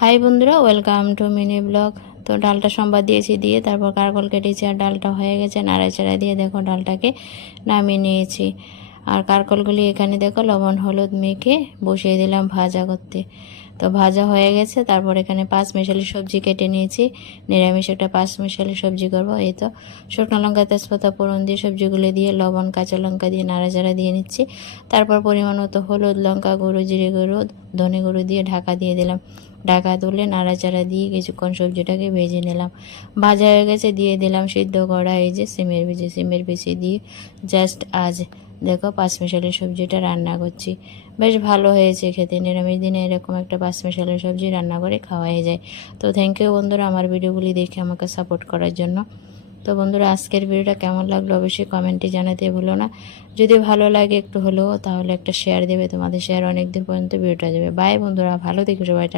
High বন্ধুরা, welcome to mini blog. তো ডালটা সম্বাদ দিয়েছি, দিয়ে তারপর কারকল কেটেছি, আর ডালটা হয়ে গেছে। নাড়াচাড়া দিয়ে দেখো ডালটাকে নামিয়ে নিয়েছি। আর কারকলগুলি এখানে দেখো লবণ হলুদ মেখে বসিয়ে দিলাম ভাজা করতে। তো ভাজা হয়ে গেছে। তারপর এখানে 5 মিশালি সবজি কেটে নিয়েছি। নিরামিষ একটা 5 মিশালি সবজি করব। এই তো শুকনো লঙ্কা তেজপাতা ফোড়ন দিয়ে সবজিগুলো দিয়ে লবণ কাঁচা লঙ্কা দিয়ে নাড়াচাড়া দিয়ে নিচ্ছি। তারপর পরিমাণ মতো হলুদ লঙ্কা গুঁড়ো জিরে গুঁড়ো ধনে গুঁড়ো দিয়ে ঢাকা দিয়ে দিলাম। ঢাকা তুলে নাড়াচাড়া দিয়ে কিছুক্ষণ সবজিটাকে ভেজে নিলাম। ভাজা হয়ে গেছে, দিয়ে দিলাম সিদ্ধ করা এই যে সিমের বিচি দিয়ে জাস্ট আজ দেখো 5 মিশালি সবজিটা রান্না করছি। বেশ ভালো হয়েছে খেতে। নিরামিষ দিনে এরকম একটা 5 মিশালি সবজি রান্না করে খাওয়াই যায়। তো থ্যাংক ইউ বন্ধুরা আমার ভিডিওগুলি দেখে আমাকে সাপোর্ট করার জন্য। তো বন্ধুরা আজকের ভিডিওটা কেমন লাগলো অবশ্যই কমেন্টে জানাতে ভুলো না। যদি ভালো লাগে একটু হলেও তাহলে একটা শেয়ার দেবে, তোমাদের শেয়ার অনেক দিন পর্যন্ত ভিডিওটা যাবে। বাই বন্ধুরা, ভালো থেকো সবাই।